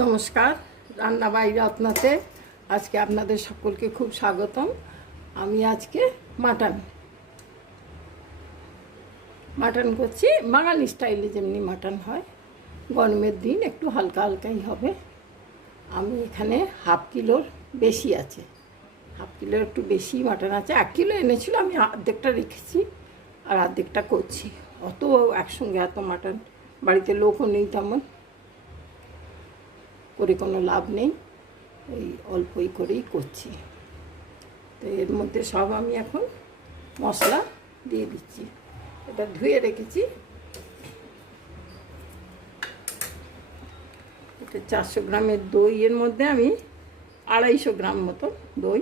নমস্কার, রান্না বাই রত্নাতে আজকে আপনাদের সকলকে খুব স্বাগতম। আমি আজকে মাটন করছি বাঙালি স্টাইলে, যেমনি মাটন হয়। গরমের দিন একটু হালকা হালকাই হবে। আমি এখানে হাফ কিলোর বেশি আছে, হাফ কিলোর একটু বেশি মাটন আছে। 1 কিলো এনেছিল, আমি অর্ধেকটা রেখেছি আর অর্ধেকটা করছি। অত একসঙ্গে এত মাটন বাড়িতে লোকও নেই, তেমন করে কোনো লাভ নেই, এই অল্পই করেই করছি। তো এর মধ্যে সব আমি এখন মশলা দিয়ে দিচ্ছি। এটা ধুয়ে রেখেছি। এটা 400 গ্রামের দই, এর মধ্যে আমি 250 গ্রাম মতো দই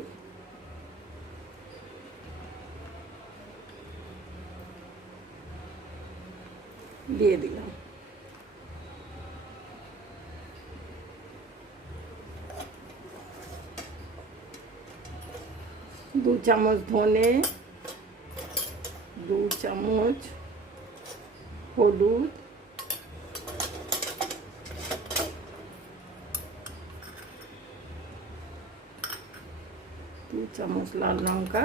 দিয়ে দিলাম। दो চামচ ধনে, 2 চামচ হলুদ, 2 চামচ লাল লঙ্কা,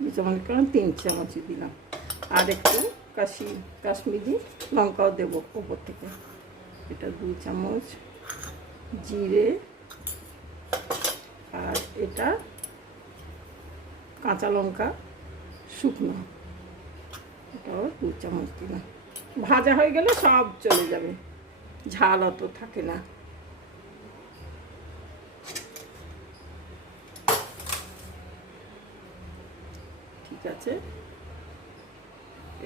2 চামচ 3 চামচই দিলাম। আর একটু কাশ্মীরি লঙ্কাও দেবো ওপর থেকে। এটা 2 চামচ জিরে, আর এটা কাঁচা লঙ্কা শুকনো, এটাও 2 চামচ দিলাম। ভাজা হয়ে গেলে সব চলে যাবে, ঝাল অত থাকে না। ঠিক আছে,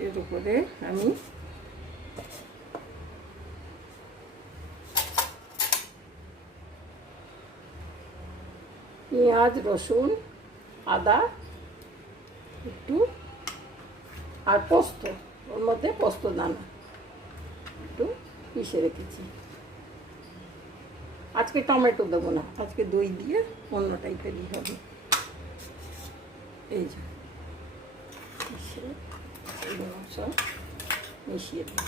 এর উপরে আমি পেঁয়াজ, রসুন, আদা একটু, আর পোস্ত, ওর মধ্যে পোস্ত দানা একটু পিষে রেখেছি। আজকে টমেটো দেবো না, আজকে দই দিয়ে অন্য টাইপেরই হবে। এই যে সব মিশিয়ে দিই।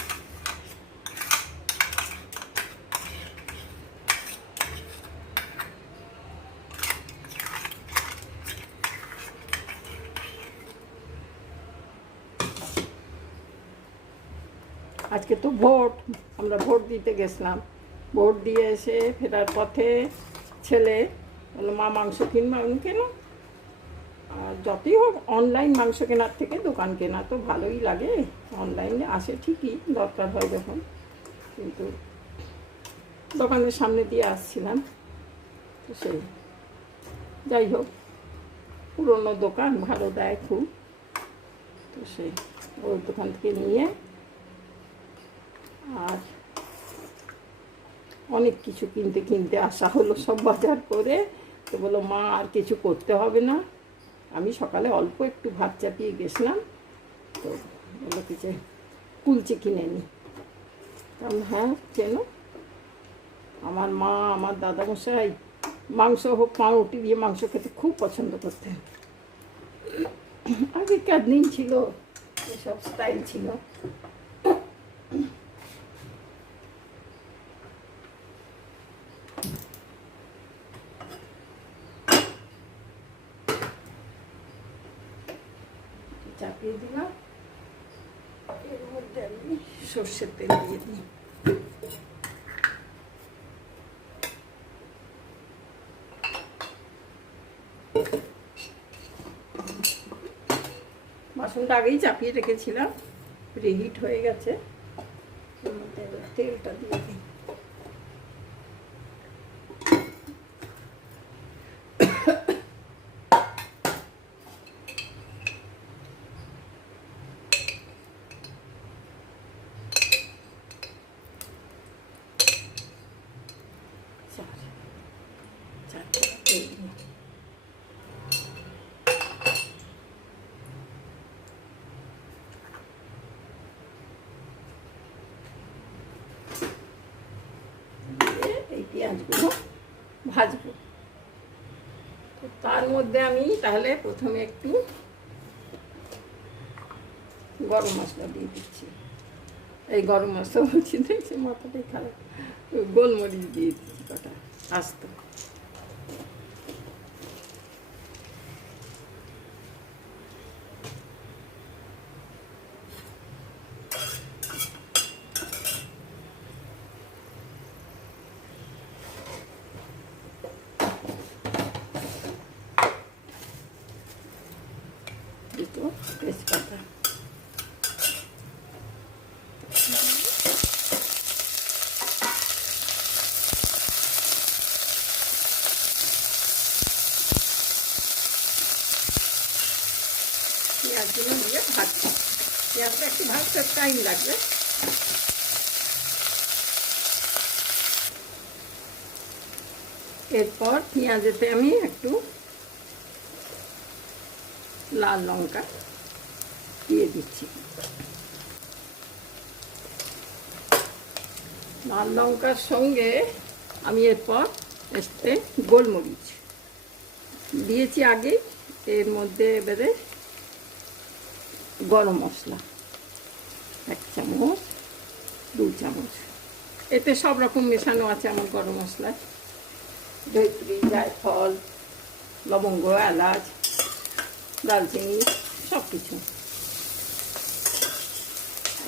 আজকে তো ভোট, আমরা ভোট দিতে গেছিলাম। ভোট দিয়ে এসে ফেরার পথে ছেলে বললো, মা মাংস কিনবো। আমি কেন, আর যতই হোক অনলাইন মাংস কেনার থেকে দোকান কেনা তো ভালোই লাগে। অনলাইনে আসে ঠিকই, দরকার হয় যখন, কিন্তু দোকানের সামনে দিয়ে আসছিলাম তো সেই, যাই হোক পুরনো দোকান, ভালো দেয় খুব। তো সেই ওর দোকান থেকে নিয়ে আর অনেক কিছু কিনতে আসা হলো, সব বাজার করে। তো বললো, মা আর কিছু করতে হবে না। আমি সকালে অল্প একটু ভাত চাপিয়ে গেছিলাম, তো বললো কি যে কুলচি কিনে নিই। আমি হ্যাঁ কেন, আমার মা, আমার দাদামশাই মাংস হোক, পাউরুটি দিয়ে মাংস খেতে খুব পছন্দ করতেন। আগেকার দিন ছিল, এসব স্টাইল ছিল। চাপিয়ে দিলাম। এর মধ্যে আমি সর্ষের তেল দিয়ে দিই। বাসনটা আগেই চাপিয়ে রেখেছিলাম, রিহিট হয়ে গেছে। এর মধ্যে তেলটা দিয়ে দিই। এই পেঁয়াজগুলো ভাজবো। তো তার মধ্যে আমি তাহলে প্রথমে একটু গরম মশলা দিয়ে দিচ্ছি। এই গরম মশলা বলছি, দেখছি মাথাটাই খারাপ, গোলমরিচ দিয়ে দিচ্ছি। কটা আস্ত। দুটো তেজপাতা, পেঁয়াজগুলো দিয়ে ভাজছি। পেঁয়াজটা একটু ভাজতে টাইম লাগবে। এরপর পেঁয়াজেতে আমি একটু লাল লঙ্কা দিয়ে দিচ্ছি। লাল লঙ্কার সঙ্গে আমি এরপর এতে গোলমরিচ দিয়েছি আগে। এর মধ্যে এবারে গরম মশলা 1 চামচ 2 চামচ, এতে সব রকম মেশানো আছে আমার গরম মশলায়। ধৈত্রী, জায়ফল, লবঙ্গ, এলাচ, দালচিনি সব কিছু।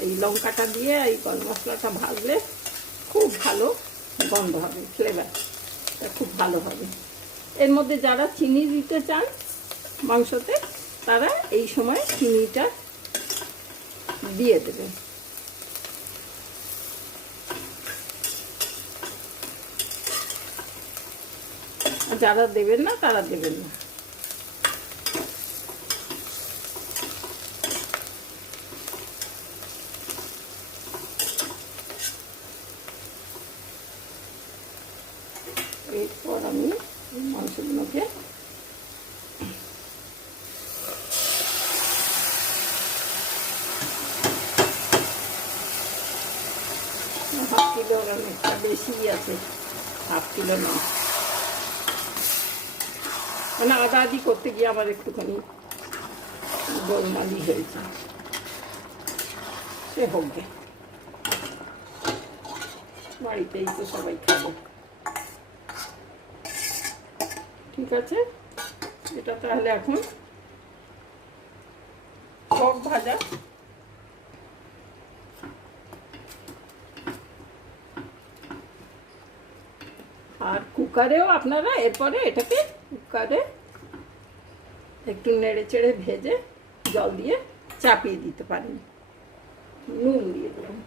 এই লঙ্কাটা দিয়ে এই গরম মশলাটা ভাজলে খুব ভালো গন্ধ হবে, ফ্লেভারটা খুব ভালো হবে। এর মধ্যে যারা চিনি দিতে চান মাংসতে, তারা এই সময় চিনিটা দিয়ে দেবেন। যারা দেবেন না তারা দেবেন না। এরপর আমি মাংসগুলোকে হাফ কিলোর অনেকটা বেশি আছে, হাফ কিলো না, মানে আদা আদি করতে গিয়ে আবার একটুখানি গোলমালি হয়েছে, সে হোক গে, বাড়িতেই তো সবাই খাবে। ঠিক আছে, এটা তাহলে এখন সব ভাজা। আর কুকারেও আপনারা এরপরে এটাকে কুকারে একটু নেড়ে চেড়ে ভেজে জল দিয়ে চাপিয়ে দিতে পারেন। নুন দিয়ে দেবেন।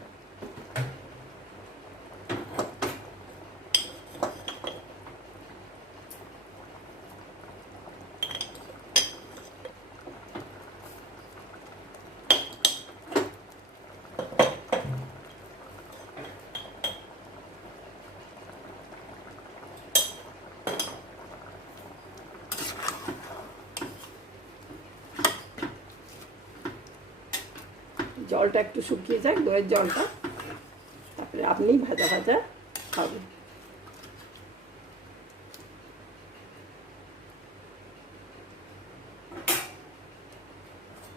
জলটা একটু শুকিয়ে যায়, দইয়ের জলটা, তারপরে আপনি ভাজা ভাজা খাবেন।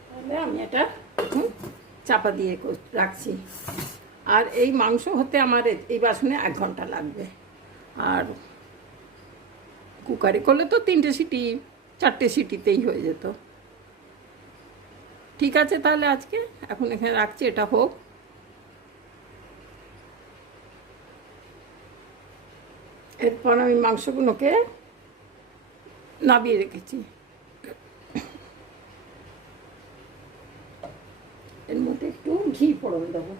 তাহলে আমি এটা এখন চাপা দিয়ে রাখছি। আর এই মাংস হতে আমার এই বাসনে 1 ঘন্টা লাগবে। আর কুকারে করলে তো 3টে সিটি 4টে সিটিতেই হয়ে যেত। ঠিক আছে, তাহলে আজকে এখন এখানে রাখছি, এটা হোক। এরপর আমি মাংসগুলোকে নামিয়ে রেখেছি। এর মধ্যে একটু ঘি ফোড়ন দেবো।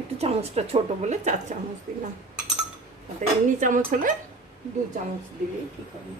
একটু চামচটা ছোট বলে 4 চামচ দিলাম, এমনি চামচ হলে 2 চামচ দিলেই ঠিক হবে।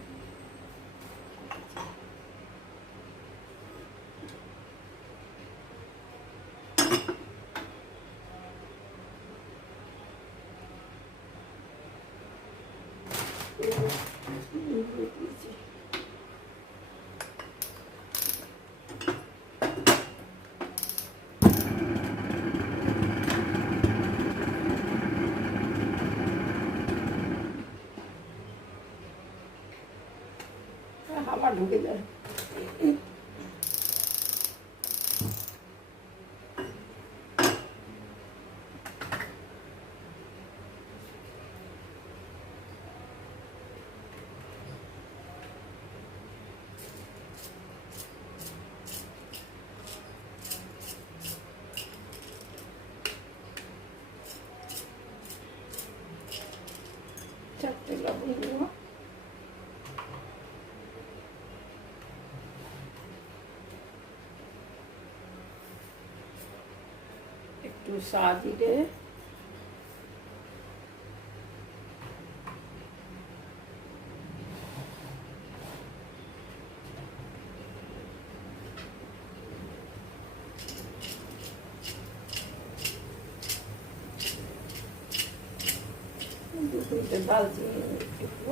চারটে লবণ দিব, একটু চা জিরে, দু তিনটে দালচিনি একটু দিব,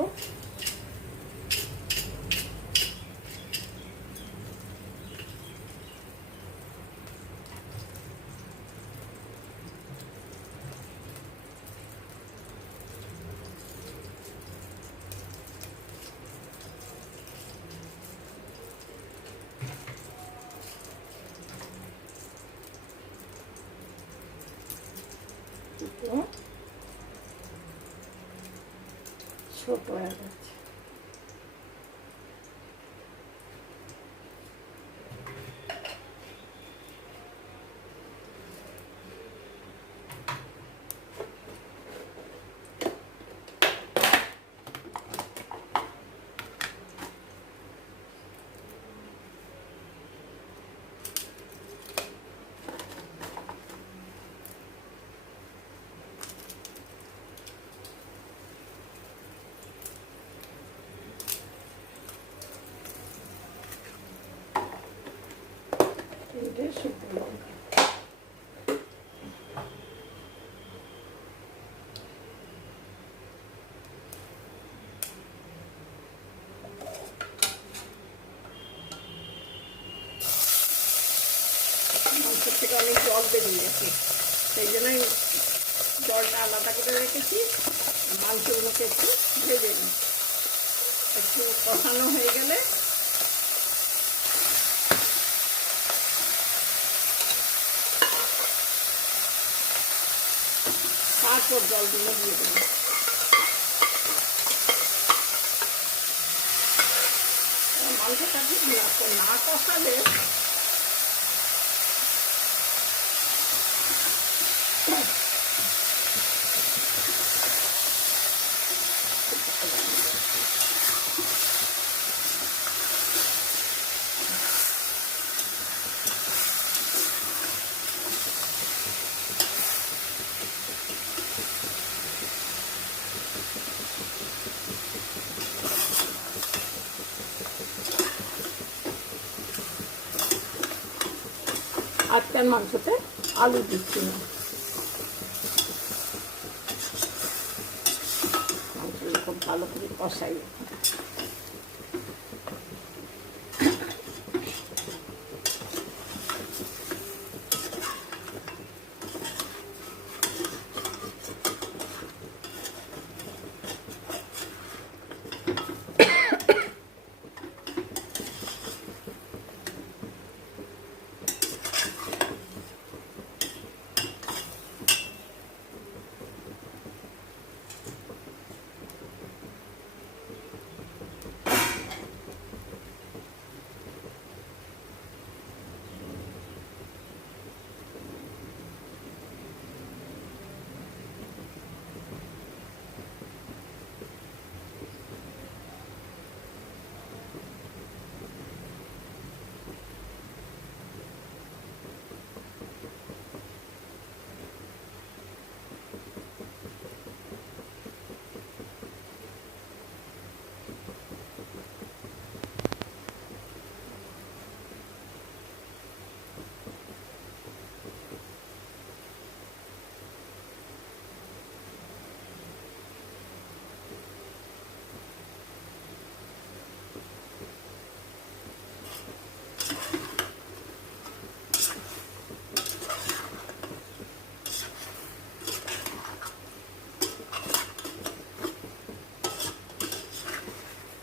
ছোট এলাচ, তিনটে শুকনো লঙ্কা। মাংসের থেকে অনেক জল বেরিয়ে গেছে, সেই জন্যই জলটা আলাদা করে রেখেছি। মাংসগুলোকে একটু ভেজে নিই, একটু কষানো হয়ে গেলে তারপর জলগুলো দিয়ে দেবো। মাংসটা ঠিক না কষালে আজকের মাংসতে আলু দিচ্ছি না, মাংসগুলো খুব ভালো করে কষাই।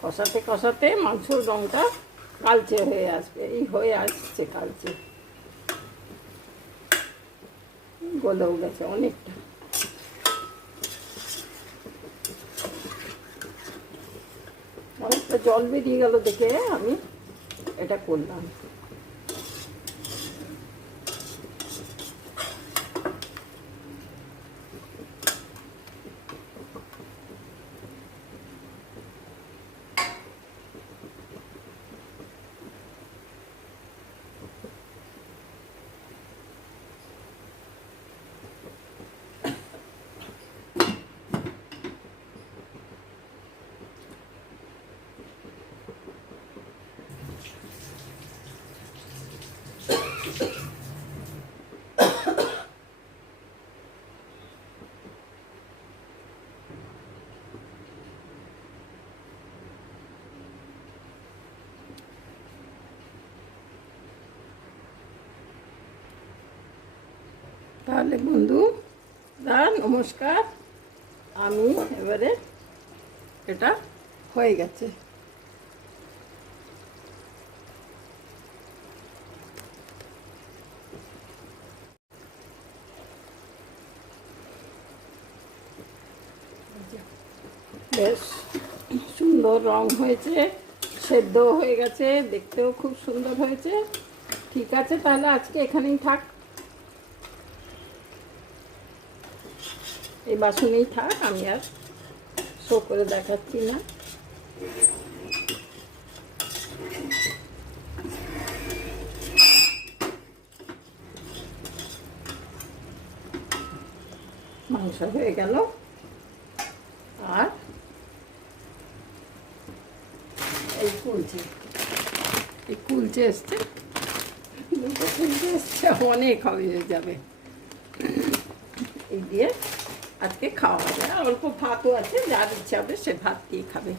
কষাতে কষাতে মাংসর রঙটা কালচে হয়ে আসবে, এই হয়ে আসছে কালচে, গলেও গেছে অনেকটা। অনেকটা জল বেরিয়ে গেল দেখে আমি এটা করলাম। তাহলে বন্ধুরা নমস্কার, আমি এবারে এটা হয়ে গেছে। বেশ সুন্দর রং হয়েছে, সেদ্ধ হয়ে গেছে, দেখতেও খুব সুন্দর হয়েছে। ঠিক আছে, তাহলে আজকে এখানেই থাক, এই বাসনেই থাক, আমি আর শো করে দেখাচ্ছি না। মাংস হয়ে গেল, আর এই কুলচে এসছে, দুটো কুলচে এসছে, অনেক হয়ে যাবে। এই দিয়ে আজকে খাওয়া হবে, আর অল্প ভাতও আছে, যার ইচ্ছা হবে সে ভাত দিয়ে খাবে।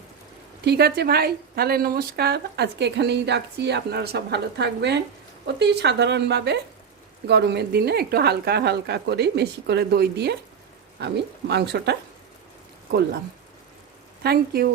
ঠিক আছে ভাই, তাহলে নমস্কার, আজকে এখানেই রাখছি। আপনারা সব ভালো থাকবেন। অতি সাধারণভাবে গরমের দিনে একটু হালকা হালকা করে বেশি করে দই দিয়ে আমি মাংসটা করলাম। Thank you.